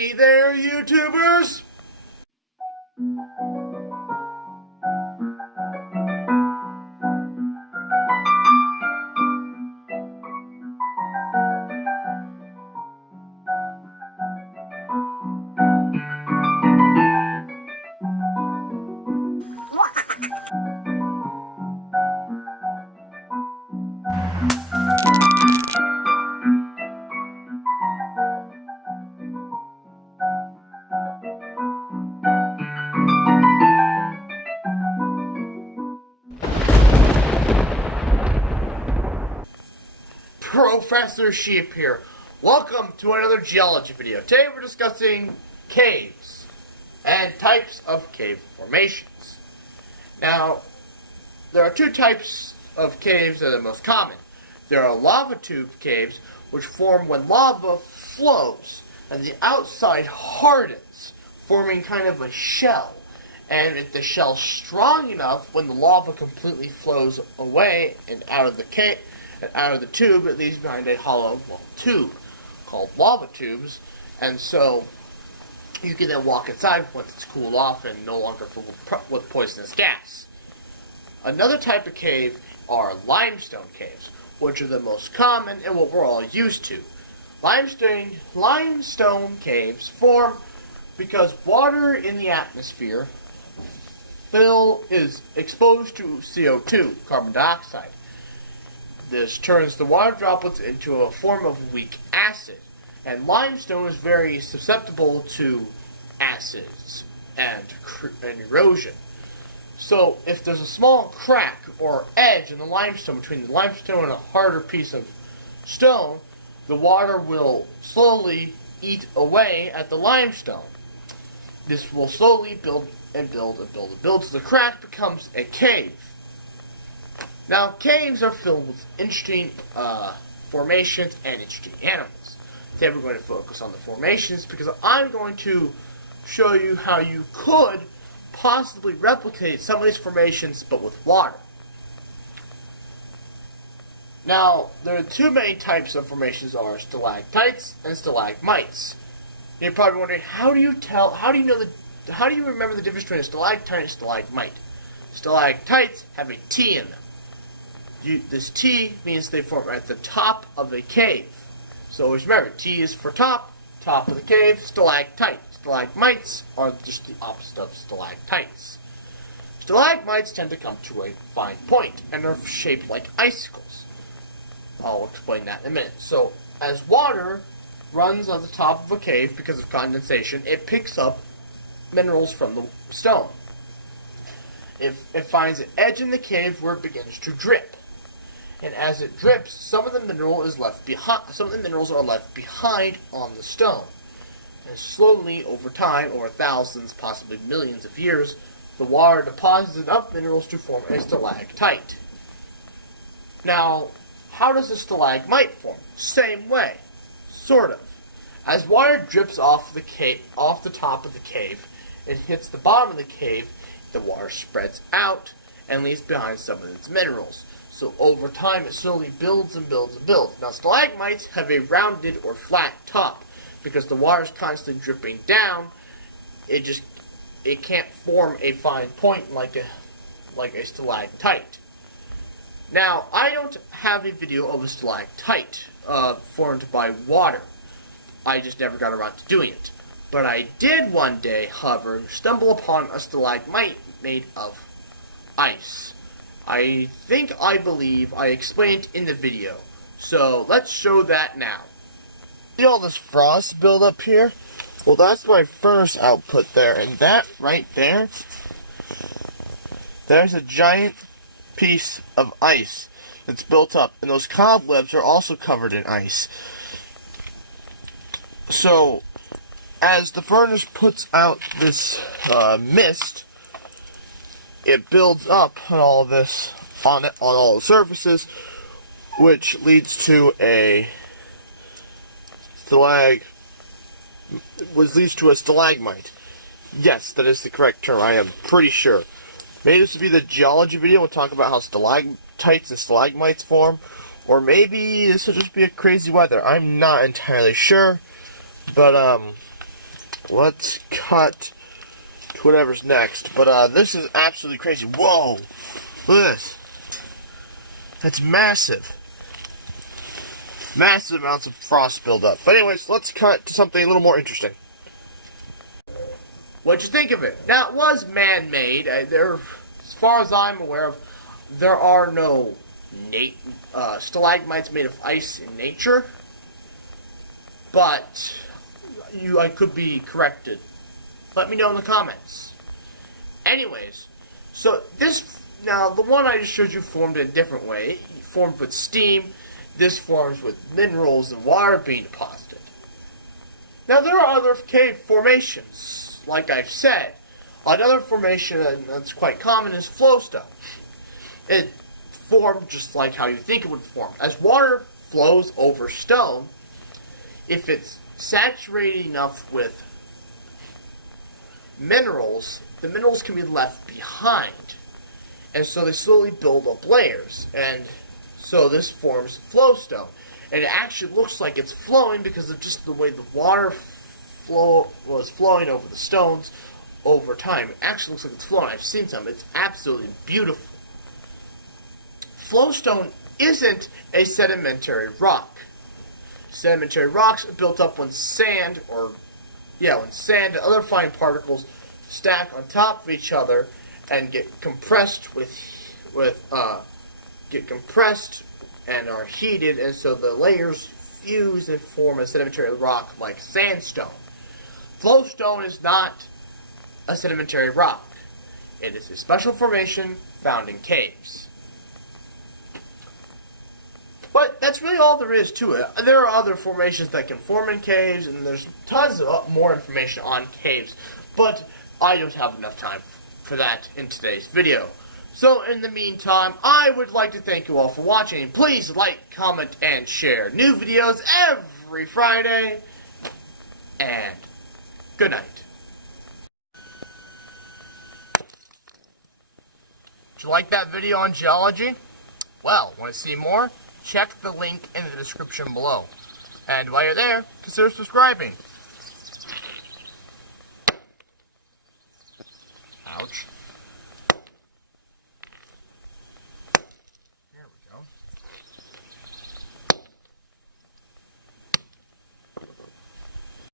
Hey there, YouTubers! Professor Sheep here. Welcome to another geology video. Today we're discussing caves and types of cave formations. Now, there are two types of caves that are the most common. There are lava tube caves, which form when lava flows and the outside hardens, forming kind of a shell. And if the shell's strong enough, when the lava completely flows away and out of the cave, out of the tube, it leaves behind a hollow tube called lava tubes, and so you can then walk inside once it's cooled off and no longer filled with poisonous gas. Another type of cave are limestone caves, which are the most common and what we're all used to. Limestone caves form because water in the atmosphere is exposed to CO2, carbon dioxide. This turns the water droplets into a form of weak acid, and limestone is very susceptible to acids and erosion. So if there's a small crack or edge in the limestone between the limestone and a harder piece of stone, the water will slowly eat away at the limestone. This will slowly build and build and build and build, so the crack becomes a cave. Now, caves are filled with interesting formations and interesting animals. Today we're going to focus on the formations because I'm going to show you how you could possibly replicate some of these formations but with water. Now, there are two main types of formations are stalactites and stalagmites. You're probably wondering, how do you remember the difference between a stalactite and a stalagmite? Stalactites have a T in them. This T means they form at the top of a cave. So always remember, T is for top of the cave, stalactite. Stalagmites are just the opposite of stalactites. Stalagmites tend to come to a fine point and are shaped like icicles. I'll explain that in a minute. So, as water runs on the top of a cave because of condensation, it picks up minerals from the stone. It finds an edge in the cave where it begins to drip. And as it drips, some of the minerals are left behind on the stone. And slowly, over time, over thousands, possibly millions of years, the water deposits enough minerals to form a stalactite. Now, how does a stalagmite form? Same way, sort of. As water drips off the top of the cave, and hits the bottom of the cave, the water spreads out and leaves behind some of its minerals. So over time, it slowly builds and builds and builds. Now, stalagmites have a rounded or flat top because the water is constantly dripping down. It can't form a fine point like a stalactite. Now, I don't have a video of a stalactite formed by water. I just never got around to doing it. But I did one day, however, stumble upon a stalagmite made of ice. I believe I explained in the video. So, let's show that now. See all this frost build up here? Well, that's my furnace output there. And that right there, there's a giant piece of ice that's built up. And those cobwebs are also covered in ice. So, as the furnace puts out this mist, it builds up on all this, on all the surfaces, which leads to a stalagmite. Yes, that is the correct term. I am pretty sure. Maybe this would be the geology video. We'll talk about how stalactites and stalagmites form, or maybe this will just be a crazy weather. I'm not entirely sure, but let's cut to whatever's next. But this is absolutely crazy. Whoa! Look at this. That's massive. Massive amounts of frost buildup. But anyways, let's cut to something a little more interesting. What'd you think of it? Now, it was man-made. As far as I'm aware of, there are no stalagmites made of ice in nature. But I could be corrected. Let me know in the comments. Anyways, so now the one I just showed you formed in a different way. It formed with steam. This forms with minerals and water being deposited. Now there are other cave formations, like I've said. Another formation that's quite common is flowstone. It formed just like how you think it would form. As water flows over stone, if it's saturated enough with minerals, the minerals can be left behind. And so they slowly build up layers. And so this forms flowstone. And it actually looks like it's flowing because of just the way the water was flowing over the stones over time. It actually looks like it's flowing. I've seen some. It's absolutely beautiful. Flowstone isn't a sedimentary rock. Sedimentary rocks are built up when sand and other fine particles stack on top of each other and get compressed and are heated, and so the layers fuse and form a sedimentary rock like sandstone. Flowstone is not a sedimentary rock. It is a special formation found in caves. But that's really all there is to it. There are other formations that can form in caves, and there's tons of more information on caves, but I don't have enough time for that in today's video. So in the meantime, I would like to thank you all for watching. Please like, comment, and share new videos every Friday. And good night. Did you like that video on geology? Well, want to see more? Check the link in the description below. And while you're there, consider subscribing. Ouch.